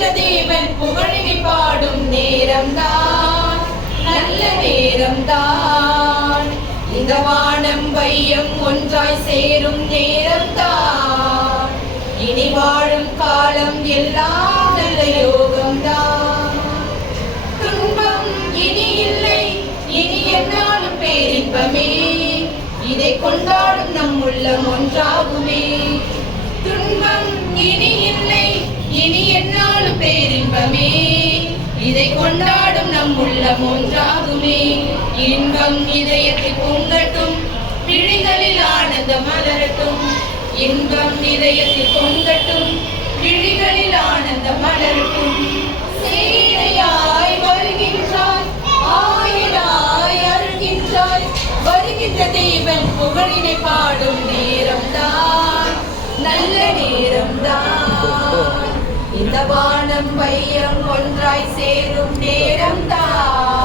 வருகின்ற தேவன் புகழினை பாடும் நேரம்தான், நல்ல நேரம்தான். இந்த வானம் வையம் ஒன்றாய் சேரும் நேரம்தான். இனி வாழும் காலம் எல்லாம் நல்ல யோகம்தான். துன்பம் இனி இல்லை, இனி என்னாலும் பேரின்பமே. இதை கொண்டாடும் நம் உள்ளம் ஒன்றாகுமே. துன்பம் இனி இல்லை, இனி என்னாலும் பேரின்பமே. இதை கொண்டாடும் நம் உள்ளம் ஒன்றாகுமே. இன்பம் இதயத்தில் பொங்கட்டும், விழிகளில் ஆனந்தம் மலரட்டும். இன்பம் இதயத்தில் பொங்கட்டும், விழிகளில் ஆனந்தம் மலரட்டும். சேனையாய் வருகின்றாய், ஆயிராய் அருகின்றாய். வருகின்ற தேவன் புகழினை பாடும் நேரம்தான், நல்ல நேரம்தான். இந்த வானம் வையம் ஒன்றாய் சேரும் நேரம்தான்.